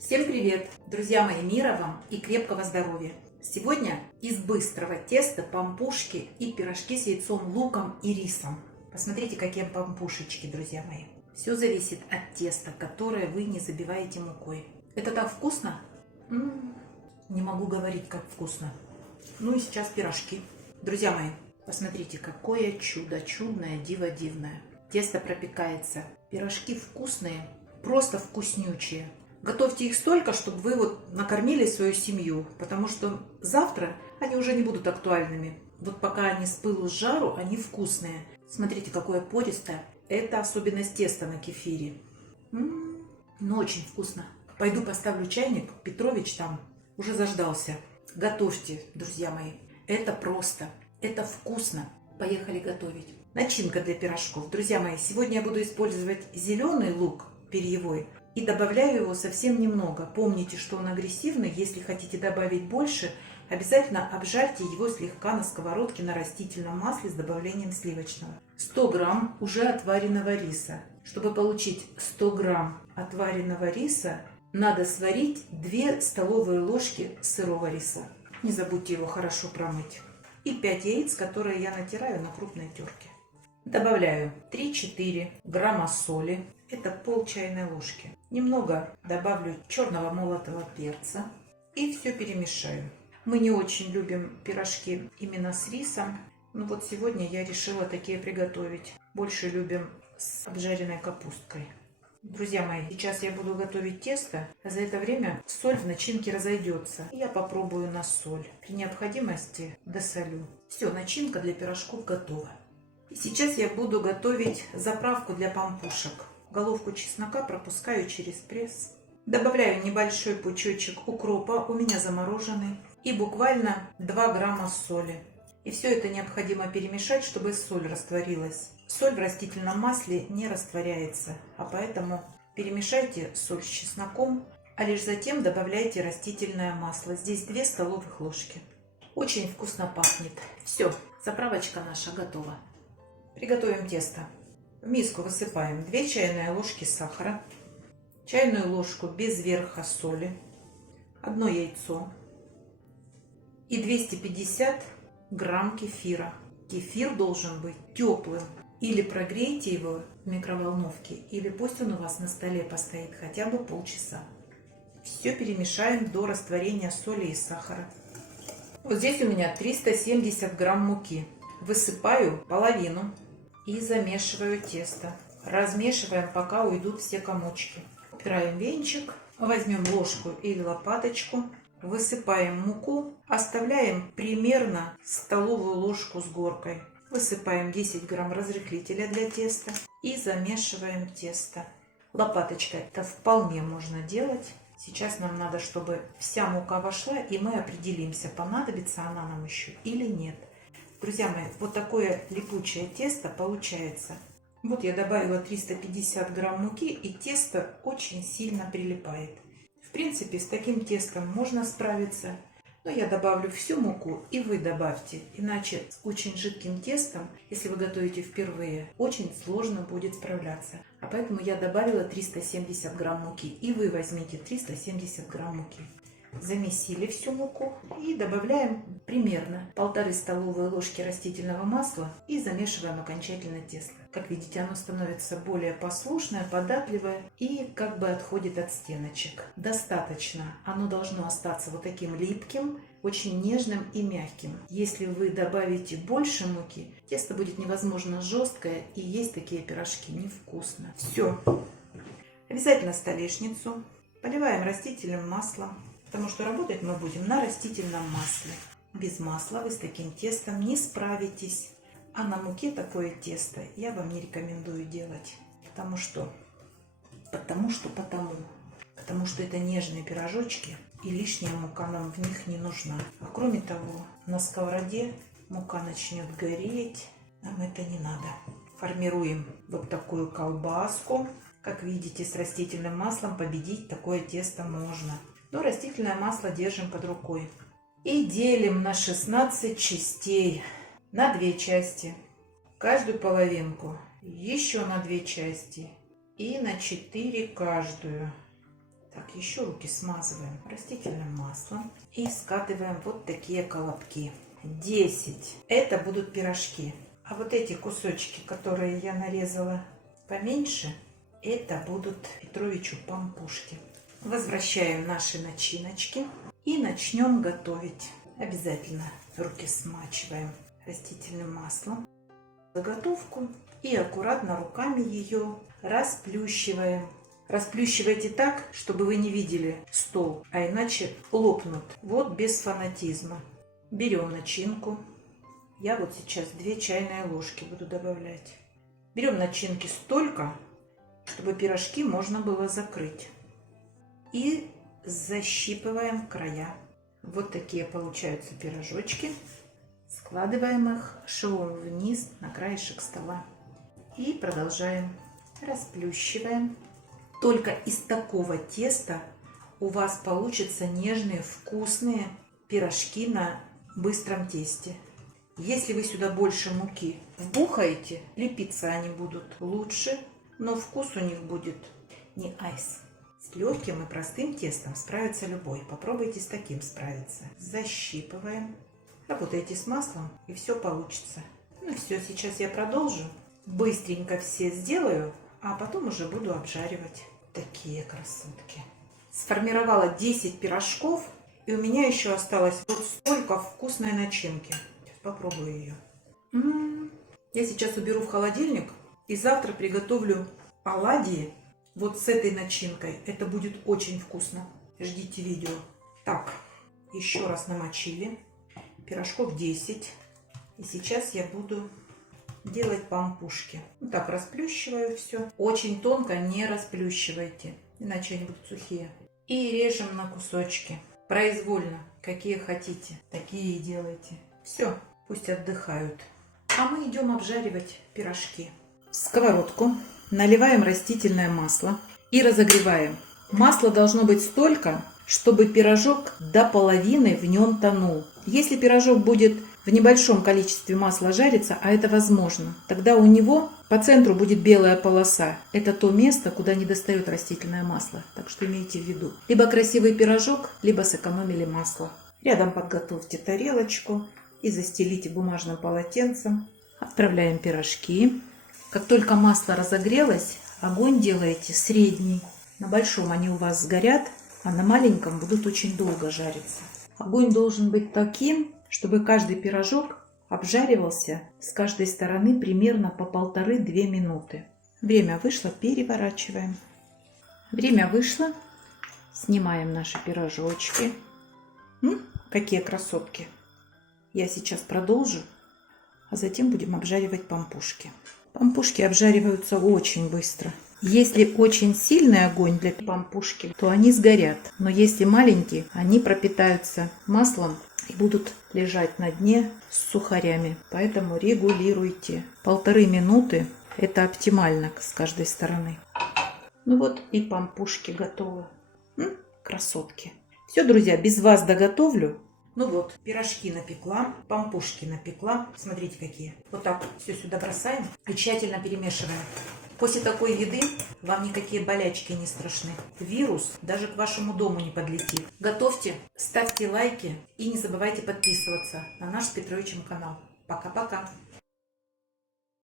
Всем привет, друзья мои, мира вам и крепкого здоровья. Сегодня из быстрого теста пампушки и пирожки с яйцом, луком и рисом. Посмотрите, какие пампушечки, друзья мои. Все зависит от теста, которое вы не забиваете мукой. Это так вкусно? Не могу говорить, как вкусно. Ну и сейчас пирожки. Друзья мои, посмотрите, какое чудо, чудное, диво дивное. Тесто пропекается, пирожки вкусные, просто вкуснючие. Готовьте их столько, чтобы вы накормили свою семью, потому что завтра они уже не будут актуальными. Вот пока они с пылу с жару, они вкусные. Смотрите, какое пористое. Это особенность теста на кефире. Но очень вкусно. Пойду поставлю чайник, Петрович там уже заждался. Готовьте, друзья мои. Это просто, это вкусно. Поехали готовить. Начинка для пирожков. Друзья мои, сегодня я буду использовать зеленый лук перьевой. И добавляю его совсем немного. Помните, что он агрессивный. Если хотите добавить больше, обязательно обжарьте его слегка на сковородке на растительном масле с добавлением сливочного. 100 грамм уже отваренного риса. Чтобы получить 100 грамм отваренного риса, надо сварить 2 столовые ложки сырого риса. Не забудьте его хорошо промыть. И 5 яиц, которые я натираю на крупной терке. Добавляю 3-4 грамма соли. Это пол чайной ложки. Немного добавлю черного молотого перца и все перемешаю. Мы не очень любим пирожки именно с рисом, но вот сегодня я решила такие приготовить. Больше любим с обжаренной капусткой. Друзья мои, сейчас я буду готовить тесто, а за это время соль в начинке разойдется. И я попробую на соль. При необходимости досолю. Все, начинка для пирожков готова. И сейчас я буду готовить заправку для пампушек. Головку чеснока пропускаю через пресс. Добавляю небольшой пучочек укропа, у меня замороженный. И буквально 2 грамма соли. И все это необходимо перемешать, чтобы соль растворилась. Соль в растительном масле не растворяется, а поэтому перемешайте соль с чесноком, а лишь затем добавляйте растительное масло. Здесь 2 столовых ложки. Очень вкусно пахнет. Все, заправочка наша готова. Приготовим тесто. В миску высыпаем 2 чайные ложки сахара, чайную ложку без верха соли, 1 яйцо и 250 грамм кефира. Кефир должен быть теплым. Или прогрейте его в микроволновке, или пусть он у вас на столе постоит хотя бы полчаса. Все перемешаем до растворения соли и сахара. Вот здесь у меня 370 грамм муки. Высыпаю половину. И замешиваю тесто. Размешиваем, пока уйдут все комочки. Убираем венчик. Возьмем ложку или лопаточку. Высыпаем муку. Оставляем примерно столовую ложку с горкой. Высыпаем 10 грамм разрыхлителя для теста. И замешиваем тесто. Лопаточкой это вполне можно делать. Сейчас нам надо, чтобы вся мука вошла. И мы определимся, понадобится она нам еще или нет. Друзья мои, вот такое липучее тесто получается. Вот я добавила 350 грамм муки, и тесто очень сильно прилипает. В принципе, с таким тестом можно справиться, но я добавлю всю муку, и вы добавьте. Иначе с очень жидким тестом, если вы готовите впервые, очень сложно будет справляться. А поэтому я добавила 370 грамм муки, и вы возьмите 370 грамм муки. Замесили всю муку и добавляем примерно 1,5 столовые ложки растительного масла и замешиваем окончательно тесто. Как видите, оно становится более послушное, податливое и как бы отходит от стеночек. Достаточно. Оно должно остаться вот таким липким, очень нежным и мягким. Если вы добавите больше муки, тесто будет невозможно жесткое, и есть такие пирожки невкусно. Все. Обязательно столешницу поливаем растительным маслом. Потому что работать мы будем на растительном масле. Без масла вы с таким тестом не справитесь. А на муке такое тесто я вам не рекомендую делать. Потому что это нежные пирожочки. И лишняя мука нам в них не нужна. А кроме того, на сковороде мука начнет гореть. Нам это не надо. Формируем вот такую колбаску. Как видите, с растительным маслом победить такое тесто можно. Но растительное масло держим под рукой. И делим на 16 частей. На 2 части. Каждую половинку. Еще на 2 части. И на 4 каждую. Так, Так, еще руки смазываем растительным маслом и скатываем вот такие колобки. 10. Это будут пирожки. А вот эти кусочки, которые я нарезала поменьше, это будут Петровичу пампушки. Возвращаем наши начиночки и начнем готовить. Обязательно руки смачиваем растительным маслом. Заготовку и аккуратно руками ее расплющиваем. Расплющивайте так, чтобы вы не видели стол, а иначе лопнут. Вот без фанатизма. Берем начинку. Я вот сейчас 2 чайные ложки буду добавлять. Берем начинки столько, чтобы пирожки можно было закрыть. И защипываем края. Вот такие получаются пирожочки. Складываем их швом вниз на краешек стола. И продолжаем. Расплющиваем. Только из такого теста у вас получатся нежные, вкусные пирожки на быстром тесте. Если вы сюда больше муки вбухаете, лепиться они будут лучше, но вкус у них будет не айс. С легким и простым тестом справится любой. Попробуйте с таким справиться. Защипываем. Работайте с маслом, и все получится. Ну и все, сейчас я продолжу. Быстренько все сделаю, а потом уже буду обжаривать. Такие красотки. Сформировала 10 пирожков, и у меня еще осталось вот столько вкусной начинки. Сейчас попробую ее. Я сейчас уберу в холодильник и завтра приготовлю оладьи вот с этой начинкой. Это будет очень вкусно. Ждите видео. Так, еще раз намочили. Пирожков 10. И сейчас я буду делать пампушки. Вот так расплющиваю все. Очень тонко не расплющивайте, иначе они будут сухие. И режем на кусочки. Произвольно, какие хотите, такие и делайте. Все, пусть отдыхают. А мы идем обжаривать пирожки. В сковородку наливаем растительное масло и разогреваем. Масло должно быть столько, чтобы пирожок до половины в нем тонул. Если пирожок будет в небольшом количестве масла жариться, а это возможно, тогда у него по центру будет белая полоса. Это то место, куда не достает растительное масло. Так что имейте в виду. Либо красивый пирожок, либо сэкономили масло. Рядом подготовьте тарелочку и застелите бумажным полотенцем. Отправляем пирожки. Как только масло разогрелось, огонь делаете средний. На большом они у вас сгорят, а на маленьком будут очень долго жариться. Огонь должен быть таким, чтобы каждый пирожок обжаривался с каждой стороны примерно по 1,5-2 минуты. Время вышло, переворачиваем. Время вышло, снимаем наши пирожочки. Какие красотки! Я сейчас продолжу, а затем будем обжаривать пампушки. Пампушки обжариваются очень быстро. Если очень сильный огонь для пампушки, то они сгорят. Но если маленький, они пропитаются маслом и будут лежать на дне с сухарями. Поэтому регулируйте. 1,5 минуты – это оптимально с каждой стороны. Ну вот и пампушки готовы. Красотки. Все, друзья, без вас доготовлю. Ну вот, пирожки напекла, пампушки напекла. Смотрите, какие. Вот так все сюда бросаем и тщательно перемешиваем. После такой еды вам никакие болячки не страшны. Вирус даже к вашему дому не подлетит. Готовьте, ставьте лайки и не забывайте подписываться на наш с Петровичем канал. Пока-пока.